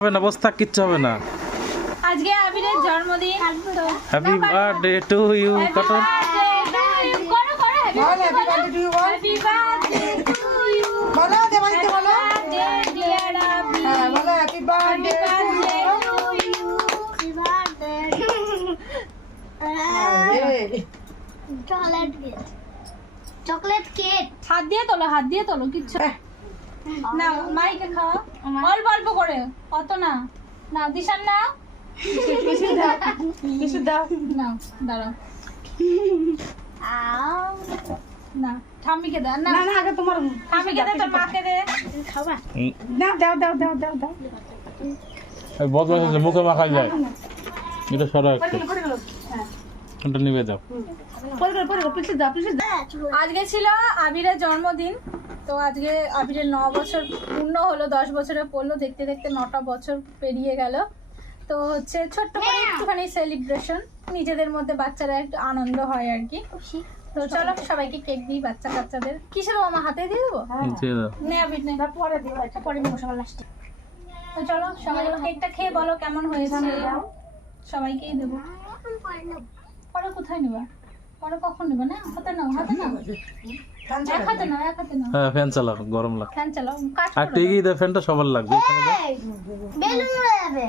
হবে না, বস থাক, কিচ্ছু হবে না। আজকে আবিরের জন্মদিন, তো হ্যাপি বার্থডে টু ইউ। কত করো করো happy birthday to you, happy birthday to you, বলো দেবানিতে বলো ডিয়ার আবি, হ্যাঁ বলো happy birthday to you. Chocolate cake হাত দিয়ে তোলো কিচ্ছু না, মাইকে খাও অল্প অল্প করে, অত না। নাও দিশান নাও, কিছু দাও নাও দাঁড়াও, না ঠাম্মিকে দে, না না না আগে তোমার ঠাম্মিকে দে, তোর মাকে দে। খাবা না দাও দাও দাও দাও দাও এই বদমাস আছে, মুখে মাখাই যায়। এটা সরা একটু, পড়ে গেল হ্যাঁ এটা নিবে দাও। পড়ে গেল পিছে দাও আজকে ছিল আবিরের জন্মদিন, তো আজকে আবিরের 9 বছর পূর্ণ হলো, 10 বছরে পড়লো, দেখতে দেখতে 9টা বছর পেরিয়ে গেল। তো হচ্ছে ছোট্ট করে একটুখানি সেলিব্রেশন, নিজেদের মধ্যে বাচ্চারা একটু আনন্দ হয় আর কি। তো চলো সবাইকে কেক দিই, বাচ্চা কাচ্চাদের। কিসের আমার হাতে দিয়ে দেবো? দিয়ে দাও। নে আবির নে, পরে দিও এটা পরে নেবো সবার লাস্টে। তো চলো সবাই কেকটা খেয়ে বলো কেমন হয়েছে, সবাইকেই দেবো। পরে কোথায় নেবা? পরে কখন নেবা? না হাতে নাও, হাতে নাও, এক হাতে নাও, এক হাতে নাও। হ্যাঁ, ফ্যান চালাও, গরম লাগে। ফ্যান চালাও, কাট আর করো। টিকি দে, ফ্যানটা সবার লাগবে এখানে দাও। বেলুন উড়ে যাবে